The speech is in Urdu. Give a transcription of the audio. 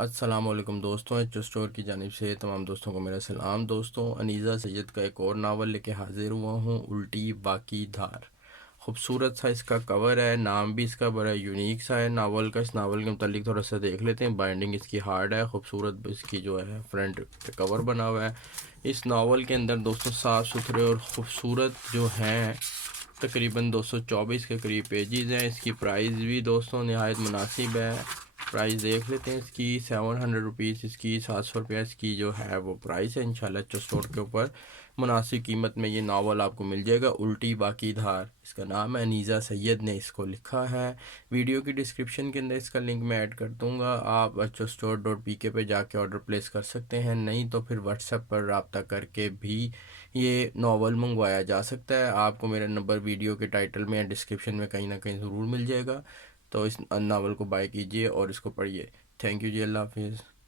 السلام علیکم دوستوں، ایچ اسٹور کی جانب سے تمام دوستوں کو میرا سلام۔ دوستوں، انیزہ سید کا ایک اور ناول لے کے حاضر ہوا ہوں، الٹی باقی دھار۔ خوبصورت سا اس کا کور ہے، نام بھی اس کا بڑا یونیک سا ہے ناول کا۔ اس ناول کے متعلق تھوڑا سا دیکھ لیتے ہیں۔ بائنڈنگ اس کی ہارڈ ہے، خوبصورت اس کی جو ہے فرنٹ پہ کور بنا ہوا ہے۔ اس ناول کے اندر دوستوں صاف ستھرے اور خوبصورت جو ہیں تقریباً 224 کے قریب پیجز ہیں۔ اس کی پرائز بھی دوستوں نہایت مناسب ہے۔ پرائز دیکھ لیتے ہیں اس کی 700 روپیز، اس کی 700 روپیہ اس کی جو ہے وہ پرائز ہے۔ انشاءاللہ ایچ اسٹور کے اوپر مناسب قیمت میں یہ ناول آپ کو مل جائے گا، الٹی باقی دھار اس کا نام ہے۔ انیزہ سید نے اس کو لکھا ہے۔ ویڈیو کی ڈسکرپشن کے اندر اس کا لنک میں ایڈ کر دوں گا، آپ HStore.pk پہ جا کے آرڈر پلیس کر سکتے ہیں، نہیں تو پھر واٹس ایپ پر رابطہ کر کے بھی یہ ناول منگوایا جا سکتا ہے۔ آپ کو میرا نمبر ویڈیو کے ٹائٹل میں یا ڈسکرپشن میں کہیں نہ کہیں ضرور مل جائے گا، تو اس ناول کو بائی کیجیے اور اس کو پڑھیے۔ تھینک یو جی، اللہ حافظ۔